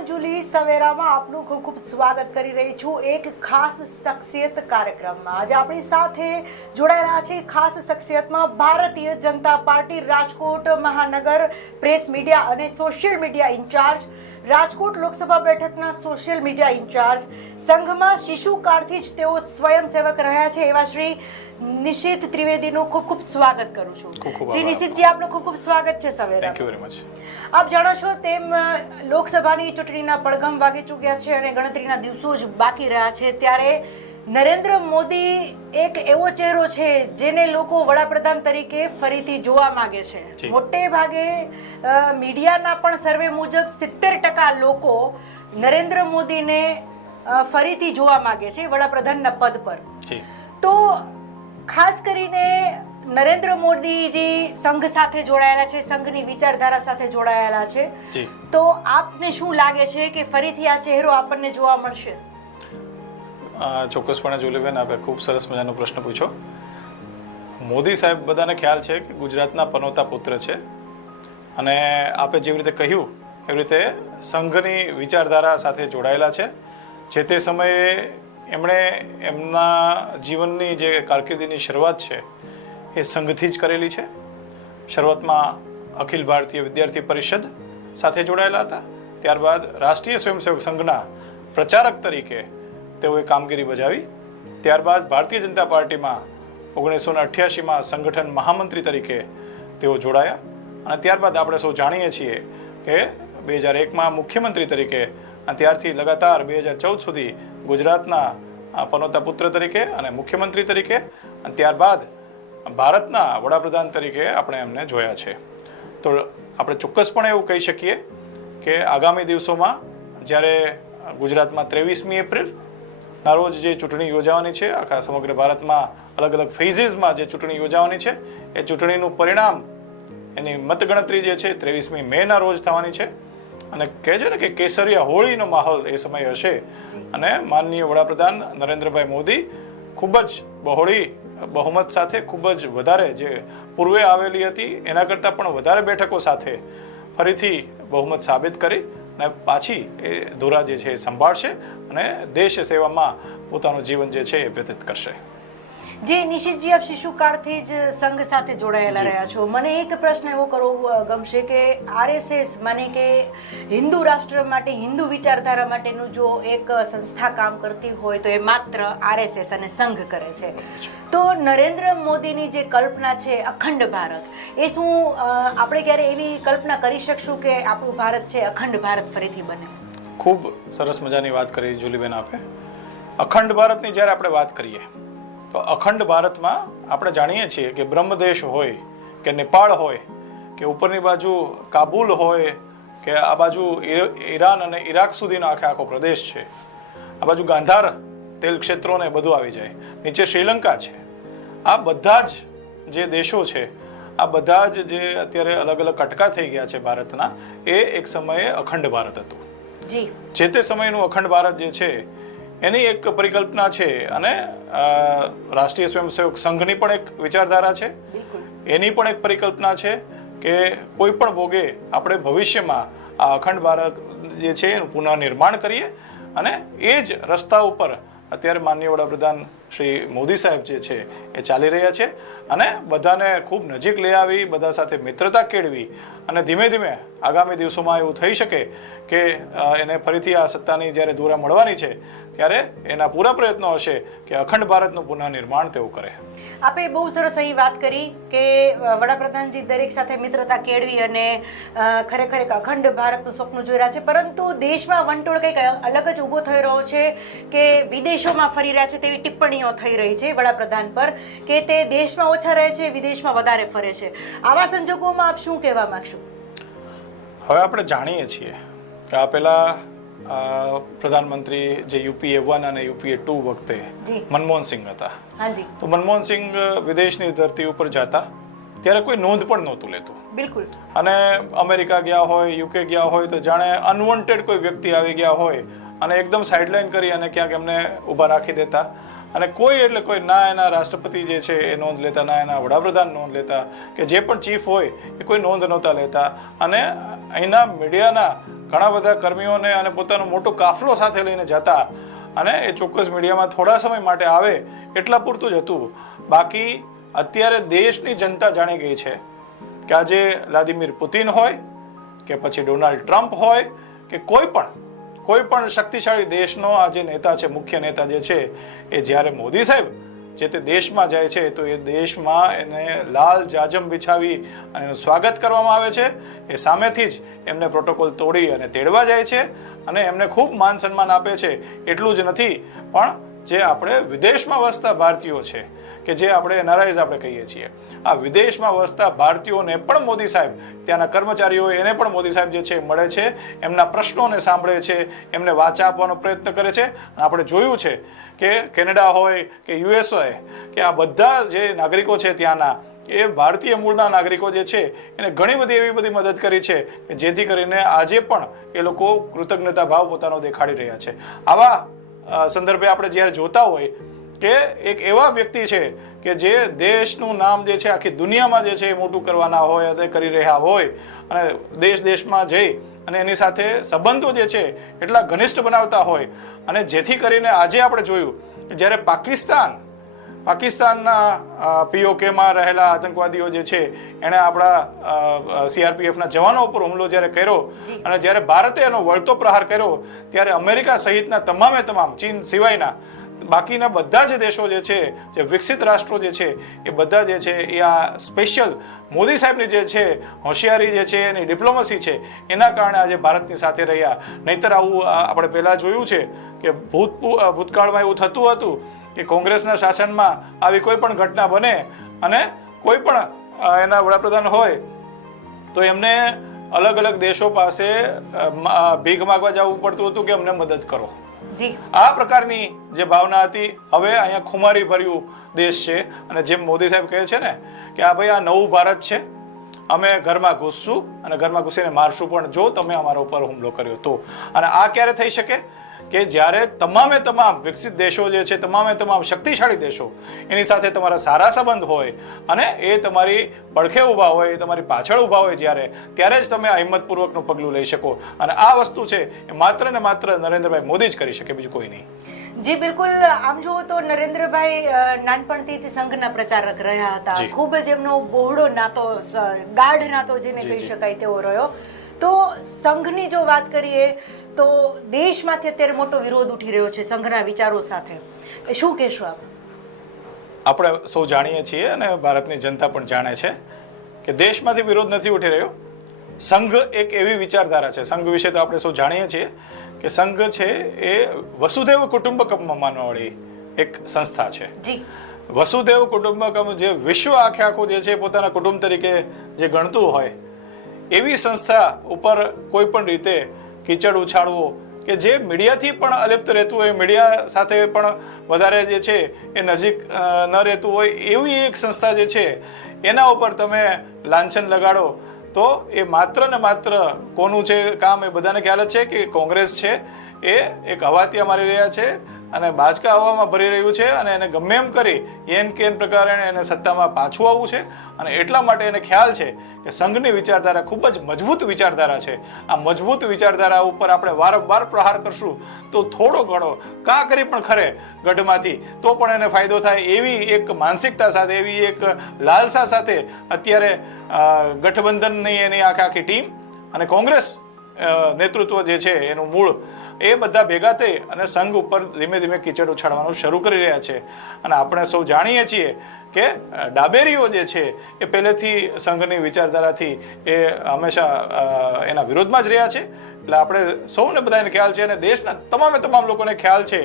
હું જુલી સવેરામાં આપનું ખૂબ ખૂબ સ્વાગત કરી રહી છું એક ખાસ શખ્સિયત કાર્યક્રમમાં. આજે આપણી સાથે જોડાયેલા છે ખાસ શખ્સિયતમાં ભારતીય જનતા પાર્ટી રાજકોટ મહાનગર પ્રેસ મીડિયા અને social media in charge, Rajkot Lok Sabha બેઠકના સોશિયલ મીડિયા ઇન્ચાર્જ, સંઘમાં શિશુકાળથી જ તેઓ સ્વયંસેવક રહ્યા છે એવા શ્રી નિશિત ત્રિવેદીનું ખૂબ ખૂબ સ્વાગત કરું છું. જી નિશિતજી, આપનું ખૂબ ખૂબ સ્વાગત છે Savera. Thank you very much. આપ જાણો છો તેમ લોકસભાની ચૂંટણીના પડઘમ વાગી ચૂક્યા છે અને ગણતરીના દિવસો જ બાકી રહ્યા છે. ત્યારે નરેન્દ્ર મોદી એક એવો ચહેરો છે જેને લોકો વડાપ્રધાન તરીકે ફરીથી જોવા માંગે છે. મોટે ભાગે મીડિયાના પણ સર્વે મુજબ 70% લોકો નરેન્દ્ર મોદીને ફરીથી જોવા માંગે છે વડાપ્રધાનના પદ પર. તો ખાસ કરીને નરેન્દ્ર મોદીજી સંઘ સાથે જોડાયેલા છે, સંઘની વિચારધારા સાથે જોડાયેલા છે. તો આપને શું લાગે છે કે ફરીથી આ ચહેરો આપણને જોવા મળશે? ચોક્કસપણે જુલીબેન, આપે ખૂબ સરસ મજાનો પ્રશ્ન પૂછ્યો. મોદી સાહેબ બધાને ખ્યાલ છે કે ગુજરાતના પનોતા પુત્ર છે અને આપે જેવી રીતે કહ્યું એવી રીતે સંઘની વિચારધારા સાથે જોડાયેલા છે. જે તે સમયે એમણે એમના જીવનની જે કારકિર્દીની શરૂઆત છે એ સંઘથી જ કરેલી છે. શરૂઆતમાં અખિલ ભારતીય વિદ્યાર્થી પરિષદ સાથે જોડાયેલા હતા. ત્યારબાદ રાષ્ટ્રીય સ્વયંસેવક સંઘના પ્રચારક તરીકે તેઓએ કામગીરી બજાવી. ત્યારબાદ ભારતીય જનતા પાર્ટીમાં 1988માં સંગઠન મહામંત્રી તરીકે તેઓ જોડાયા અને ત્યારબાદ આપણે સૌ જાણીએ છીએ કે 2001માં મુખ્યમંત્રી તરીકે અને ત્યારથી લગાતાર 2014 સુધી ગુજરાતના પનોતા પુત્ર તરીકે અને મુખ્યમંત્રી તરીકે અને ત્યારબાદ ભારતના વડાપ્રધાન તરીકે આપણે એમને જોયા છે. તો આપણે ચોક્કસપણે એવું કહી શકીએ કે આગામી દિવસોમાં જ્યારે ગુજરાતમાં 23મી એપ્રિલના રોજ જે ચૂંટણી યોજાવાની છે, આખા સમગ્ર ભારતમાં અલગ અલગ ફેઝીસમાં જે ચૂંટણી યોજાવાની છે, એ ચૂંટણીનું પરિણામ, એની મતગણતરી જે છે 23મી મેના રોજ થવાની છે. અને કહે છે ને કે કેસરિયા હોળીનો માહોલ એ સમય હશે અને માનનીય વડાપ્રધાન નરેન્દ્રભાઈ મોદી ખૂબ જ બહોળી બહુમત સાથે, ખૂબ જ વધારે જે પૂર્વે આવેલી હતી એના કરતાં પણ વધારે બેઠકો સાથે ફરીથી બહુમત સાબિત કરી અને પાછી એ ધોરા જે છે એ સંભાળશે અને દેશ સેવામાં પોતાનું જીવન જે છે એ વ્યતીત કરશે. જે નિશિતજી, આપ શિશુકાળથી જ સંઘ સાથે જોડાયેલા રહ્યા છો. મને એક પ્રશ્ન એવો કરવો ગમશે કે આરએસએસ માને કે હિન્દુ રાષ્ટ્ર માટે, હિન્દુ વિચારધારા માટેનું જો એક સંસ્થા કામ કરતી હોય તો એ માત્ર આરએસએસ અને સંઘ કરે છે. તો નરેન્દ્ર મોદીની જે કલ્પના છે અખંડ ભારત, એ શું આપણે ક્યારે એવી કલ્પના કરી શકશું કે આપણું ભારત છે અખંડ ભારત ફરીથી બને? ખૂબ સરસ મજાની વાત કરી જુલીબેન આપે. અખંડ ભારતની જ્યારે આપણે વાત કરીએ તો અખંડ ભારતમાં આપણે જાણીએ છીએ કે બ્રહ્મદેશ હોય કે નેપાળ હોય કે ઉપરની બાજુ કાબુલ હોય કે આ બાજુ ઈરાન અને ઈરાક સુધીનો આખો પ્રદેશ છે, આ બાજુ ગાંધાર તેલ ક્ષેત્રો ને બધું આવી જાય, નીચે શ્રીલંકા છે. આ બધા જ જે દેશો છે, આ બધા જ જે અત્યારે અલગ અલગ કટકા થઈ ગયા છે ભારતના, એ એક સમયે અખંડ ભારત હતું. જે તે સમયનું અખંડ ભારત જે છે એની એક પરિકલ્પના છે અને રાષ્ટ્રીય સ્વયંસેવક સંઘની પણ એક વિચારધારા છે, એની પણ એક પરિકલ્પના છે કે કોઈ પણ ભોગે આપણે ભવિષ્યમાં આ અખંડ ભારત જે છે એનું પુનઃનિર્માણ કરીએ અને એ જ રસ્તા ઉપર અત્યારે માનનીય વડાપ્રધાન શ્રી મોદી સાહેબ જે છે એ ચાલી રહ્યા છે અને બધાને ખૂબ નજીક લઈ આવી, બધા સાથે મિત્રતા કેળવી અને ધીમે ધીમે આગામી દિવસોમાં એવું થઈ શકે કે એને ફરીથી આ સત્તાની જ્યારે ધુરા મળવાની છે ત્યારે એના પૂરા પ્રયત્નો હશે કે અખંડ ભારતનું પુનઃનિર્માણ તેઓ કરે. આપે બહુ સરસ અહીં વાત કરી કે વડાપ્રધાનજી દરેક સાથે મિત્રતા કેળવી અને ખરેખર એક અખંડ ભારતનું સપનું જોઈ રહ્યા છે. પરંતુ દેશમાં વંટોળ કંઈક અલગ જ ઊભો થઈ રહ્યો છે કે વિદેશોમાં ફરી રહ્યા છે તેવી ટિપ્પણીઓ થઈ રહી છે વડાપ્રધાન પર કે તે દેશમાં ઓછા રહે છે, વિદેશમાં વધારે ફરે છે. આવા સંજોગોમાં આપ શું કહેવા માંગશો? હવે આપણે જાણીએ છીએ કે આ પહેલા પ્રધાનમંત્રી જે યુપીએ 1 અને યુપીએ 2 વખતે મનમોહનસિંહ હતા. તો મનમોહનસિંહ વિદેશની ધરતી ઉપર જતા ત્યારે કોઈ નોંધ પણ નહોતું લેતું. બિલકુલ. અને અમેરિકા ગયા હોય, યુકે ગયા હોય તો જાણે અનવોન્ટેડ કોઈ વ્યક્તિ આવી ગયા હોય અને એકદમ સાઇડલાઇન કરી અને ક્યાંક એમને ઊભા રાખી દેતા અને કોઈ એટલે કોઈ ના એના રાષ્ટ્રપતિ જે છે એ નોંધ લેતા, ના એના વડાપ્રધાન નોંધ લેતા, કે જે પણ ચીફ હોય એ કોઈ નોંધ નહોતા લેતા. અને અહીંના મીડિયાના ઘણા બધા કર્મીઓને અને પોતાનો મોટો કાફલો સાથે લઈને જતા અને એ ચોક્કસ મીડિયામાં થોડા સમય માટે આવે એટલા પૂરતું જ હતું. બાકી અત્યારે દેશની જનતા જાણી ગઈ છે કે આજે વ્લાદિમીર પુતિન હોય કે પછી ડોનાલ્ડ ટ્રમ્પ હોય કે કોઈ પણ શક્તિશાળી દેશનો આ જે નેતા છે, મુખ્ય નેતા જે છે, એ જ્યારે મોદી સાહેબ જે તે દેશમાં જાય છે તો એ દેશમાં એને લાલ જાજમ બિછાવી અને એનું સ્વાગત કરવામાં આવે છે. એ સામેથી જ એમને પ્રોટોકોલ તોડી અને તેડવા જાય છે અને એમને ખૂબ માન સન્માન આપે છે. એટલું જ નથી, પણ જે આપણે વિદેશમાં વસતા ભારતીયો છે કે જે આપણે એનઆરઆઈઝ આપણે કહીએ છીએ, આ વિદેશમાં વસતા ભારતીયોને પણ મોદી સાહેબ, ત્યાંના કર્મચારીઓ એને પણ મોદી સાહેબ જે છે મળે છે, એમના પ્રશ્નોને સાંભળે છે, એમને વાચા આપવાનો પ્રયત્ન કરે છે. અને આપણે જોયું છે કે કેનેડા હોય કે યુએસ હોય કે આ બધા જે નાગરિકો છે ત્યાંના, એ ભારતીય મૂળના નાગરિકો જે છે એને ઘણી બધી એવી બધી મદદ કરી છે કે જેથી કરીને આજે પણ એ લોકો કૃતજ્ઞતા ભાવ પોતાનો દેખાડી રહ્યા છે. આવા સંદર્ભે આપણે જ્યારે જોતા હોય કે એક એવા વ્યક્તિ છે કે જે દેશનું નામ જે છે આખી દુનિયામાં જે છે એ મોટું કરવાના હોય, તે કરી રહ્યા હોય અને દેશમાં જઈ અને એની સાથે સંબંધો જે છે એટલા ઘનિષ્ઠ બનાવતા હોય, અને જેથી કરીને આજે આપણે જોયું કે જ્યારે પાકિસ્તાનના POKમાં રહેલા આતંકવાદીઓ જે છે એણે આપણા CRPFના જવાનો ઉપર હુમલો જ્યારે કર્યો અને જ્યારે ભારતે એનો વળતો પ્રહાર કર્યો, ત્યારે અમેરિકા સહિતના તમામ ચીન સિવાયના બાકીના બધા જ દેશો જે છે, જે વિકસિત રાષ્ટ્રો જે છે, એ બધા જે છે એ આ સ્પેશિયલ મોદી સાહેબની જે છે હોશિયારી જે છે, એની ડિપ્લોમસી છે, એના કારણે આજે ભારતની સાથે રહ્યા. નહીંતર આવું આપણે પહેલાં જોયું છે કે ભૂતકાળમાં એવું થતું હતું કે કોંગ્રેસના શાસનમાં આવી કોઈ પણ ઘટના બને અને કોઈ પણ એના વડાપ્રધાન હોય તો એમને અલગ અલગ દેશો પાસે ભીખ માગવા જવું પડતું હતું કે અમને મદદ કરો. આ પ્રકારની જે ભાવના હતી, હવે અહીંયા ખુમારી ભર્યું દેશ છે. અને જેમ મોદી સાહેબ કહે છે ને કે આ ભાઈ આ નવું ભારત છે, અમે ઘરમાં ઘૂસશું અને ઘરમાં ઘૂસીને મારશું પણ જો તમે અમારા ઉપર હુમલો કર્યો તો. અને આ ક્યારે થઈ શકે કે જ્યારે તમામ વિકસિત દેશો જે છે, તમામ શક્તિશાળી દેશો એની સાથે તમારા સારા સંબંધ હોય અને એ તમારી પડખે ઊભા હોય, તમારી પાછળ ઊભા હોય, ત્યારે જ તમે આ હિંમતપૂર્વકનું પગલું લઈ શકો. અને આ વસ્તુ છે એ માત્ર ને માત્ર નરેન્દ્રભાઈ મોદી જ કરી શકે, બીજું કોઈ નહીં. જી બિલકુલ. આમ જુઓ તો નરેન્દ્રભાઈ નાનપણથી જ સંઘના પ્રચારક રહ્યા હતા. ખૂબ જ એમનો બહોળો નાતો, ગાઢ નાતો જેને કહી શકાય તેવો રહ્યો. તો સંઘની જો વાત કરીએ તો દેશમાંથી અત્યારે મોટો વિરોધ ઉઠી રહ્યો છે સંઘના વિચારો સાથે. શું કહેશો આપ? આપણે સૌ જાણીએ છીએ અને ભારતની જનતા પણ જાણે છે કે દેશમાંથી વિરોધ નથી ઉઠી રહ્યો. સંઘ એક એવી વિચારધારા છે, સંઘ વિશે તો આપણે સૌ જાણીએ છીએ કે સંઘ છે એ વસુધૈવ કુટુંબકમમાં માનવાવાળી એક સંસ્થા છે. વસુધૈવ કુટુંબકમ જે વિશ્વ આખું જે છે પોતાના કુટુંબ તરીકે જે ગણતું હોય એવી સંસ્થા ઉપર કોઈ પણ રીતે કીચડ ઉછાળવો કે જે મીડિયાથી પણ અલિપ્ત રહેતું હોય, મીડિયા સાથે પણ વધારે જે છે એ નજીક ન રહેતું હોય એવી એક સંસ્થા જે છે એના ઉપર તમે લાંછન લગાડો તો એ માત્ર ને માત્ર કોનું છે કામ એ બધાને ખ્યાલ જ છે કે કોંગ્રેસ છે એ એક હવાતિયા મારી રહ્યા છે અને બાચકા હવામાં ભરી રહ્યું છે અને એને ગમે એમ કરી એન કેન પ્રકારે એને સત્તામાં પાછું આવવું છે. અને એટલા માટે એને ખ્યાલ છે કે સંઘની વિચારધારા ખૂબ જ મજબૂત વિચારધારા છે. આ મજબૂત વિચારધારા ઉપર આપણે વારંવાર પ્રહાર કરશું તો થોડો ઘણો કાં કરી પણ ખરે ગઢમાંથી તો પણ એને ફાયદો થાય એવી એક માનસિકતા સાથે, એવી એક લાલસા સાથે અત્યારે ગઠબંધનની એની આખી ટીમ અને કોંગ્રેસ નેતૃત્વ જે છે એનું મૂળ એ બધા ભેગા થઈ અને સંઘ ઉપર ધીમે ધીમે કીચડ ઉછાળવાનું શરૂ કરી રહ્યા છે. અને આપણે સૌ જાણીએ છીએ કે ડાબેરીઓ જે છે એ પહેલેથી સંઘની વિચારધારાથી એ હંમેશા એના વિરોધમાં જ રહ્યા છે. એટલે આપણે સૌને બધાને ખ્યાલ છે અને દેશના તમામ લોકોને ખ્યાલ છે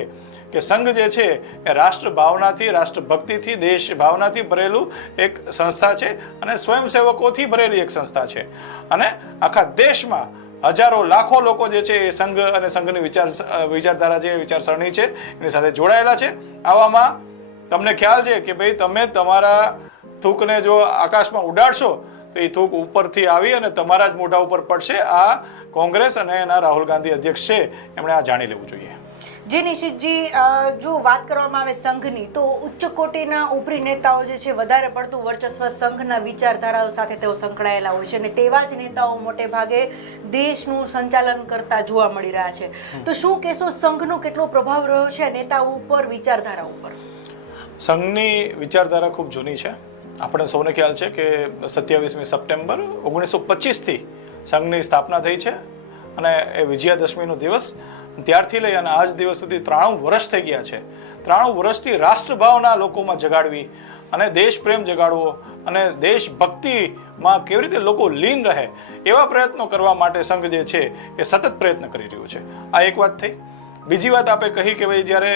કે સંઘ જે છે એ રાષ્ટ્ર ભાવનાથી, રાષ્ટ્રભક્તિથી, દેશ ભાવનાથી ભરેલું એક સંસ્થા છે અને સ્વયંસેવકોથી ભરેલી એક સંસ્થા છે. અને આખા દેશમાં હજારો લાખો લોકો જે છે એ સંઘ અને સંઘની વિચારધારા છે, વિચારસરણી છે એની સાથે જોડાયેલા છે. આવામાં તમને ખ્યાલ છે કે ભાઈ તમે તમારા થૂકને જો આકાશમાં ઉડાડશો તો એ થૂક ઉપરથી આવી અને તમારા જ મોઢા ઉપર પડશે. આ કોંગ્રેસ અને એના રાહુલ ગાંધી અધ્યક્ષ છે એમણે આ જાણી લેવું જોઈએ. જી નિશિતજી, જો વાત કરવામાં આવે સંઘની, તો ઉચ્ચ કોટીના ઉપરી નેતાઓ જે છે વધારે પડતું વર્ચસ્વ સંઘના વિચારધારાઓ સાથે તેઓ સંકળાયેલા હોય છે અને તેવા જ નેતાઓ મોટે ભાગે દેશનું સંચાલન કરતા જોવા મળી રહ્યા છે. તો શું કહેશો, સંઘનો કેટલો પ્રભાવ રહ્યો છે નેતાઓ ઉપર, વિચારધારા ઉપર? સંઘની વિચારધારા ખૂબ જૂની છે. આપણે સૌને ખ્યાલ છે કે 27મી સપ્ટેમ્બર 1925થી સંઘની સ્થાપના થઈ છે અને એ વિજયાદશમીનો દિવસ, ત્યારથી લઈ અને આજ દિવસ સુધી 93 વર્ષ થઈ ગયા છે. 93 વર્ષથી રાષ્ટ્રભાવના લોકોમાં જગાડવી અને દેશ પ્રેમ જગાડવો અને દેશભક્તિમાં કેવી રીતે લોકો લીન રહે એવા પ્રયત્નો કરવા માટે સંઘ જે છે એ સતત પ્રયત્ન કરી રહ્યું છે. આ એક વાત થઈ. બીજી વાત આપણે કહી કે ભાઈ જ્યારે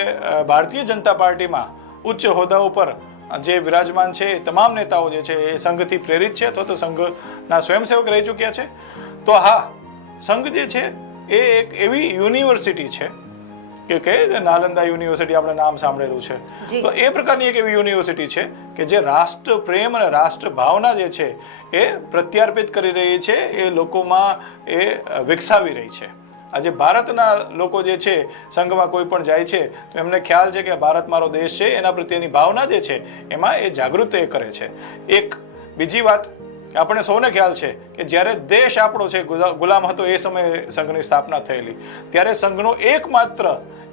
ભારતીય જનતા પાર્ટીમાં ઉચ્ચ હોદ્દાઓ પર જે વિરાજમાન છે એ તમામ નેતાઓ જે છે એ સંઘથી પ્રેરિત છે અથવા તો સંઘના સ્વયંસેવક રહી ચૂક્યા છે. તો હા, સંઘ જે છે એ એક એવી યુનિવર્સિટી છે કે નાલંદા યુનિવર્સિટી આપણે નામ સાંભળેલું છે. તો એ પ્રકારની એક એવી યુનિવર્સિટી છે કે જે રાષ્ટ્ર પ્રેમ અને રાષ્ટ્ર ભાવના જે છે એ પ્રત્યાર્પિત કરી રહી છે, એ લોકોમાં એ વિકસાવી રહી છે. આજે ભારતના લોકો જે છે સંઘમાં કોઈ પણ જાય છે તો એમને ખ્યાલ છે કે ભારત મારો દેશ છે, એના પ્રત્યેની ભાવના જે છે એમાં એ જાગૃત એ કરે છે. એક બીજી વાત, આપણે સૌને ખ્યાલ છે કે જ્યારે દેશ આપણો છે ગુલામ હતો એ સમયે સંઘની સ્થાપના થયેલી, ત્યારે સંઘનો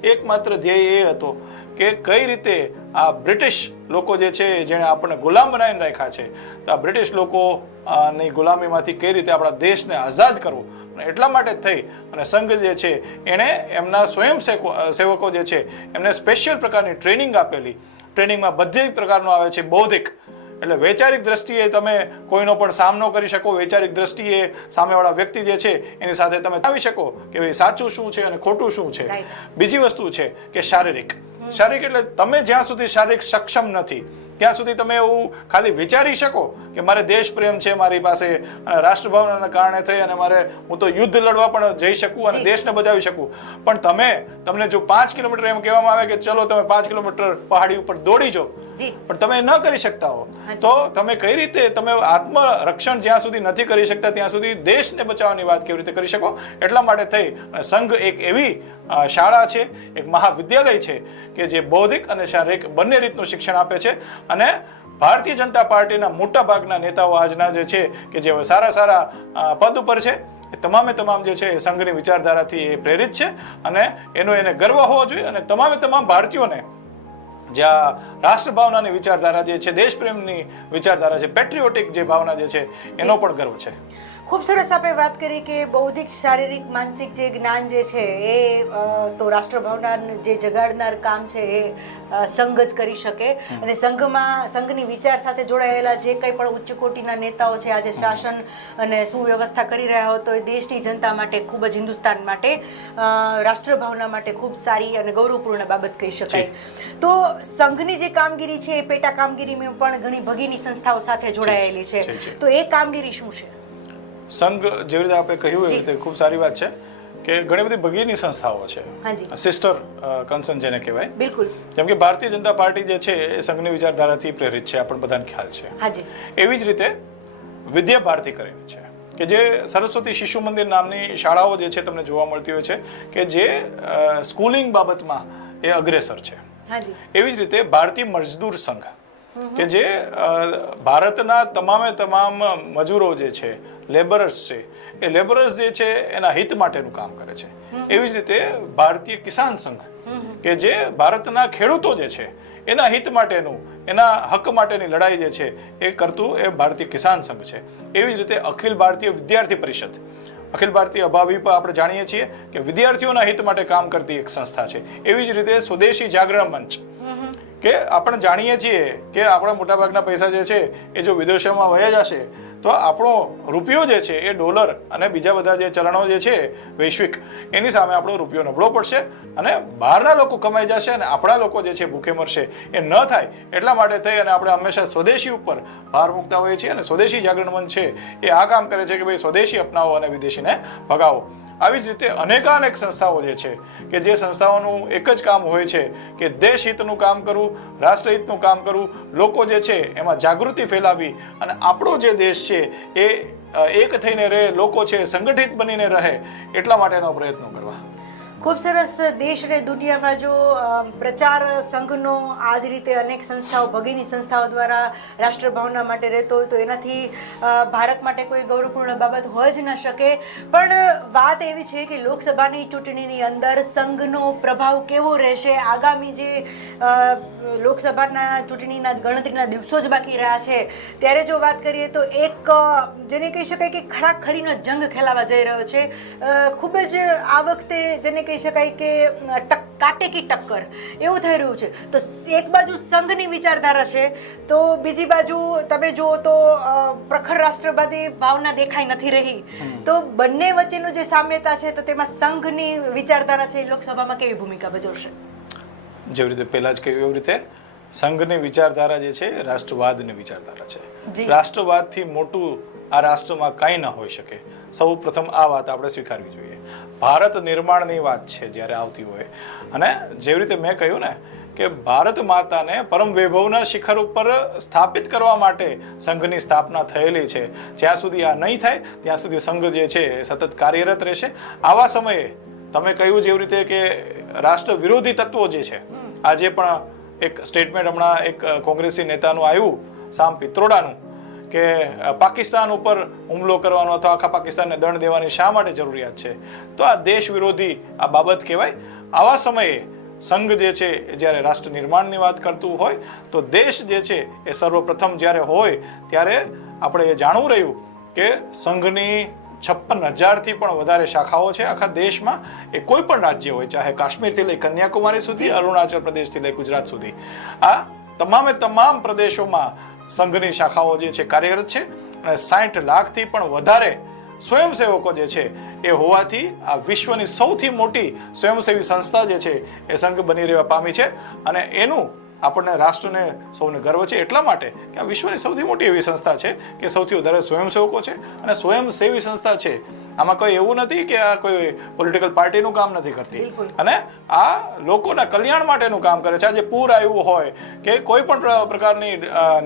એકમાત્ર ધ્યેય એ હતો કે કઈ રીતે આ બ્રિટિશ લોકો જે છે જેણે આપણને ગુલામ બનાવીને રાખ્યા છે, તો આ બ્રિટિશ લોકોની ગુલામીમાંથી કઈ રીતે આપણા દેશને આઝાદ કરવો. અને એટલા માટે થઈ અને સંઘ જે છે એણે એમના સેવકો જે છે એમને સ્પેશિયલ પ્રકારની ટ્રેનિંગ આપેલી. ટ્રેનિંગમાં બધી પ્રકારનું આવે છે બૌદ્ધિક, એટલે વૈચારિક દ્રષ્ટિએ તમે કોઈનો પણ સામનો કરી શકો, વૈચારિક દ્રષ્ટિએ સામેવાળા વ્યક્તિ જે છે એની સાથે તમે આવી શકો કે ભાઈ સાચું શું છે અને ખોટું શું છે. બીજી વસ્તુ છે કે શારીરિક એટલે તમે જ્યાં સુધી શારીરિક સક્ષમ નથી ત્યાં સુધી તમે એવું ખાલી વિચારી શકો કે મારે દેશ પ્રેમ છે મારી પાસે અને રાષ્ટ્રભાવનાના કારણે થઈ અને હું તો યુદ્ધ લડવા પણ જઈ શકું અને દેશને બચાવી શકું, પણ તમને જો 5 કિલોમીટર એમ કહેવામાં આવે કે ચલો તમે 5 કિલોમીટર પહાડી ઉપર દોડી જાઓ, પણ તમે ન કરી શકતા હો તો તમે કઈ રીતે તમે આત્મરક્ષણ જ્યાં સુધી નથી કરી શકતા ત્યાં સુધી દેશને બચાવવાની વાત કેવી રીતે કરી શકો. એટલા માટે થઈ અને સંઘ એક એવી શાળા છે, એક મહાવિદ્યાલય છે કે જે બૌદ્ધિક અને શારીરિક બંને રીતનું શિક્ષણ આપે છે. અને ભારતીય જનતા પાર્ટીના મોટા ભાગના નેતાઓ આજના જે છે કે જે સારા પદ ઉપર છે એ તમામ જે છે એ સંઘની વિચારધારાથી એ પ્રેરિત છે અને એને ગર્વ હોવો જોઈએ. અને તમામ ભારતીયોને જ્યાં રાષ્ટ્રભાવનાની વિચારધારા જે છે, દેશપ્રેમની વિચારધારા છે, પેટ્રિયોટિક જે ભાવના જે છે એનો પણ ગર્વ છે. ખૂબ સરસ આપણે વાત કરી કે બૌદ્ધિક, શારીરિક, માનસિક જે જ્ઞાન જે છે એ તો રાષ્ટ્રભાવના જે જગાડનાર કામ છે એ સંઘ જ કરી શકે. અને સંઘની વિચાર સાથે જોડાયેલા જે કંઈ પણ ઉચ્ચ કોટીના નેતાઓ છે આજે શાસન અને સુવ્યવસ્થા કરી રહ્યા હોય તો એ દેશની જનતા માટે, ખૂબ જ હિન્દુસ્તાન માટે, રાષ્ટ્રભાવના માટે ખૂબ સારી અને ગૌરવપૂર્ણ બાબત કહી શકાય. તો સંઘની જે કામગીરી છે એ પેટા કામગીરીમાં પણ ઘણી ભગીની સંસ્થાઓ સાથે જોડાયેલી છે. તો એ કામગીરી શું છે? સંઘ જેવી રીતે આપણે કહ્યું એવી રીતે ખૂબ સારી વાત છે કે ઘણી બધી ભગીની સંસ્થાઓ છે, સિસ્ટર કન્સર્ન જેને કહેવાય. બિલકુલ. જેમ કે ભારતીય જનતા પાર્ટી જે છે એ સંઘની વિચારધારાથી પ્રેરિત છે, આપણને બધાને ખ્યાલ છે. એવી જ રીતે વિદ્યા ભારતી કરીને છે કે જે સરસ્વતી શિશુ મંદિર નામની શાળાઓ જે છે તમને જોવા મળતી હોય છે કે જે સ્કૂલિંગ બાબતમાં એ અગ્રેસર છે. એવી જ રીતે ભારતીય મજદૂર સંઘ કે જે ભારતના તમામ મજૂરો જે છે, લેબરર્સ છે, એ લેબરર્સ જે છે એના હિત માટેનું કામ કરે છે. એવી જ રીતે ભારતીય કિસાન સંઘ કે જે ભારતના ખેડૂતો જે છે એના હિત માટેનું, એના હક માટેની લડાઈ જે છે એ કરતું એ ભારતીય કિસાન સંઘ છે. એવી જ રીતે અખિલ ભારતીય વિદ્યાર્થી પરિષદ, અખિલ ભારતીય અભાવી પર આપણે જાણીએ છીએ કે વિદ્યાર્થીઓના હિત માટે કામ કરતી એક સંસ્થા છે. એવી જ રીતે સ્વદેશી જાગરણ મંચ કે આપણે જાણીએ છીએ કે આપણા મોટાભાગના પૈસા જે છે એ જો વિદેશોમાં વયા જશે તો આપણો રૂપિયો જે છે એ ડોલર અને બીજા બધા જે ચલણો જે છે વૈશ્વિક, એની સામે આપણો રૂપિયો નબળો પડશે અને બહારના લોકો કમાઈ જશે અને આપણા લોકો જે છે ભૂખે મરશે. એ ન થાય એટલા માટે થઈ અને આપણે હંમેશા સ્વદેશી ઉપર ભાર મૂકતા હોઈએ છીએ અને સ્વદેશી જાગરણ મંચ છે એ આ કામ કરે છે કે ભાઈ સ્વદેશી અપનાવો અને વિદેશીને ભગાવો. આવી જ રીતે અનેક સંસ્થાઓ જે છે કે જે સંસ્થાઓનું એક જ કામ હોય છે કે દેશ હિતનું કામ કરવું, રાષ્ટ્રહિતનું કામ કરવું, લોકો જે છે એમાં જાગૃતિ ફેલાવી અને આપણો જે દેશ છે એ એક થઈને રહે, લોકો છે સંગઠિત બનીને રહે એટલા માટેનો પ્રયત્નો કરવા. ખૂબ સરસ. દેશ અને દુનિયામાં જો પ્રચાર સંઘનો આ જ રીતે અનેક સંસ્થાઓ, ભગીની સંસ્થાઓ દ્વારા રાષ્ટ્રભાવના માટે રહેતો હોય તો એનાથી ભારત માટે કોઈ ગૌરવપૂર્ણ બાબત હોય જ ન શકે. પણ વાત એવી છે કે લોકસભાની ચૂંટણીની અંદર સંઘનો પ્રભાવ કેવો રહેશે? આગામી જે લોકસભાના ચૂંટણીના ગણતરીના દિવસો જ બાકી રહ્યા છે ત્યારે જો વાત કરીએ તો એક જેને કહી શકાય કે ખરાખરીનો જંગ ખેલાવા જઈ રહ્યો છે. ખૂબ જ આ વખતે જેને કહી શકાય કે કાટેકી ટક્કર એવું થઈ રહ્યું છે. તો એક બાજુ સંઘની વિચારધારા છે તો બીજી બાજુ તમે જુઓ તો પ્રખર રાષ્ટ્રવાદી ભાવના દેખાઈ નથી રહી. તો બંને વચ્ચેનું જે સામ્યતા છે તો તેમાં સંઘની વિચારધારા છે એ લોકસભામાં કેવી ભૂમિકા ભજવશે? જેવી રીતે પહેલા જ કહ્યું એવી રીતે સંઘની વિચારધારા જે છે રાષ્ટ્રવાદની વિચારધારા છે. રાષ્ટ્રવાદથી મોટું આ રાષ્ટ્રમાં કંઈ ન હોઈ શકે. સૌ પ્રથમ આ વાત આપણે સ્વીકારવી જોઈએ. ભારત નિર્માણની વાત છે જ્યારે આવતી હોય, અને જેવી રીતે મેં કહ્યું ને કે ભારત માતાને પરમ વૈભવના શિખર ઉપર સ્થાપિત કરવા માટે સંઘની સ્થાપના થયેલી છે. જ્યાં સુધી આ નહીં થાય ત્યાં સુધી સંઘ જે છે એ સતત કાર્યરત રહેશે. આવા સમયે તમે કહ્યું જેવી રીતે કે રાષ્ટ્ર વિરોધી તત્વો જે છે, આજે પણ એક સ્ટેટમેન્ટ હમણાં એક કોંગ્રેસી નેતાનું આવ્યું સામ પિત્રોડાનું કે પાકિસ્તાન ઉપર હુમલો કરવાનો અથવા આખા પાકિસ્તાનને દંડ દેવાની શા માટે જરૂરિયાત છે? તો આ દેશ વિરોધી આ બાબત કહેવાય. આવા સમયે સંઘ જે છે એ જ્યારે રાષ્ટ્ર નિર્માણની વાત કરતું હોય તો દેશ જે છે એ સર્વપ્રથમ જ્યારે હોય ત્યારે આપણે એ જાણવું રહ્યું કે સંઘની 56,000થી પણ વધારે શાખાઓ છે આખા દેશમાં. એ કોઈ પણ રાજ્ય હોય, ચાહે કાશ્મીરથી લઈ કન્યાકુમારી સુધી, અરુણાચલ પ્રદેશથી લઈ ગુજરાત સુધી, આ તમામે તમામ પ્રદેશોમાં સંઘની શાખાઓ જે છે કાર્યરત છે. અને 60 લાખથી પણ વધારે સ્વયંસેવકો જે છે એ હોવાથી આ વિશ્વની સૌથી મોટી સ્વયંસેવી સંસ્થા જે છે એ સંઘ બની રહેવા પામી છે. અને એનું આપણને રાષ્ટ્રને સૌને ગર્વ છે એટલા માટે કે આ વિશ્વની સૌથી મોટી એવી સંસ્થા છે કે સૌથી વધારે સ્વયંસેવકો છે. અને સ્વયંસેવી સંસ્થા છે, આમાં કોઈ એવું નથી કે આ કોઈ પોલિટિકલ પાર્ટીનું કામ નથી કરતી, અને આ લોકોના કલ્યાણ માટેનું કામ કરે છે. આજે પૂર આવ્યું હોય કે કોઈ પણ પ્રકારની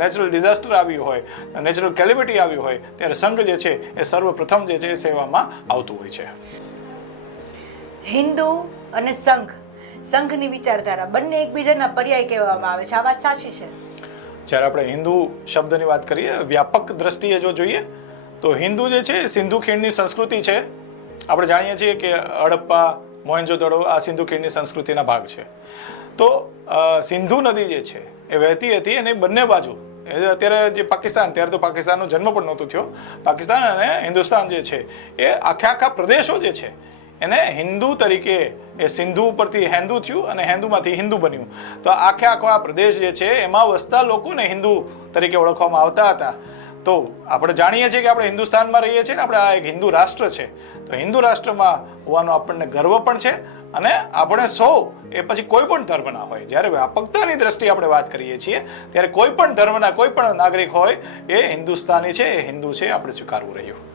નેચરલ ડિઝાસ્ટર આવી હોય, નેચરલ કેલેમિટી આવી હોય, ત્યારે સંઘ જે છે એ સર્વપ્રથમ જે છે એ સેવામાં આવતું હોય છે. હિન્દુ અને સંઘની વિચારધારા બંને એકબીજાના પર્યાય કહેવામાં આવે છે. આ વાત સાચી છે? જ્યારે આપણે હિન્દુ શબ્દની વાત કરીએ વ્યાપક દ્રષ્ટિએ જો જોઈએ તો હિન્દુ જે છે સિંધુ ખીણની સંસ્કૃતિ છે. આપણે જાણીએ છીએ કે હડપ્પા, મોહેન્જો-દડો આ સિંધુ ખીણની સંસ્કૃતિના ભાગ છે. તો સિંધુ નદી જે છે એ વહેતી હતી અને બંને બાજુ અત્યારે જે પાકિસ્તાન, ત્યારે તો પાકિસ્તાનનો જન્મ પણ નહોતો થયો. પાકિસ્તાન અને હિન્દુસ્તાન જે છે એ આખા પ્રદેશો જે છે એને હિન્દુ તરીકે એ સિંધુ ઉપરથી હિન્દુ થયું અને હિન્દુમાંથી હિન્દુ બન્યું. તો આખો આ પ્રદેશ જે છે એમાં વસતા લોકોને હિન્દુ તરીકે ઓળખવામાં આવતા હતા. તો આપણે જાણીએ છીએ કે આપણે હિન્દુસ્તાનમાં રહીએ છીએ ને, આપણે આ એક હિન્દુ રાષ્ટ્ર છે. તો હિન્દુ રાષ્ટ્રમાં હોવાનો આપણને ગર્વ પણ છે. અને આપણે સૌ એ પછી કોઈ પણ ધર્મના હોય, જ્યારે વ્યાપકતાની દ્રષ્ટિએ આપણે વાત કરીએ છીએ ત્યારે કોઈ પણ ધર્મના કોઈ પણ નાગરિક હોય એ હિન્દુસ્તાની છે, એ હિન્દુ છે, આપણે સ્વીકારવું રહ્યું.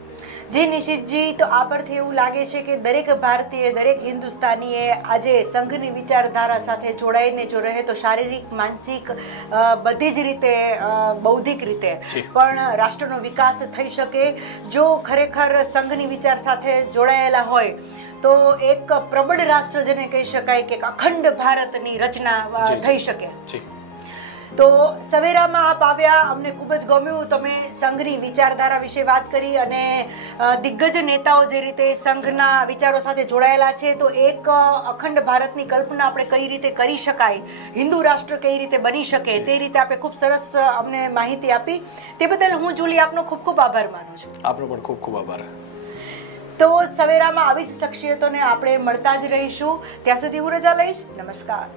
જી નિશિતજી, તો આ પરથી એવું લાગે છે કે દરેક ભારતીય, દરેક હિન્દુસ્તાનીએ આજે સંઘની વિચારધારા સાથે જોડાઈને જો રહે તો શારીરિક, માનસિક, બધી જ રીતે, બૌદ્ધિક રીતે પણ રાષ્ટ્રનો વિકાસ થઈ શકે. જો ખરેખર સંઘની વિચાર સાથે જોડાયેલા હોય તો એક પ્રબળ રાષ્ટ્ર જેને કહી શકાય કે અખંડ ભારતની રચના થઈ શકે. તો સવેરામાં આપ આવ્યા, અમને ખૂબ જ ગમ્યું. તમે સંઘની વિચારધારા વિશે વાત કરી અને દિગ્ગજ નેતાઓ જે રીતે સંઘના વિચારો સાથે જોડાયેલા છે, તો એક અખંડ ભારતની કલ્પના આપણે કઈ રીતે કરી શકાય, હિન્દુ રાષ્ટ્ર કઈ રીતે બની શકે, તે રીતે આપણે ખૂબ સરસ અમને માહિતી આપી. તે બદલ હું જુલી આપનો ખૂબ ખૂબ આભાર માનું છું. આપનો પણ ખૂબ ખૂબ આભાર. તો સવેરામાં આવી જ શખ્સિયતોને આપણે મળતા જ રહીશું. ત્યાં સુધી હું રજા લઈશ. નમસ્કાર.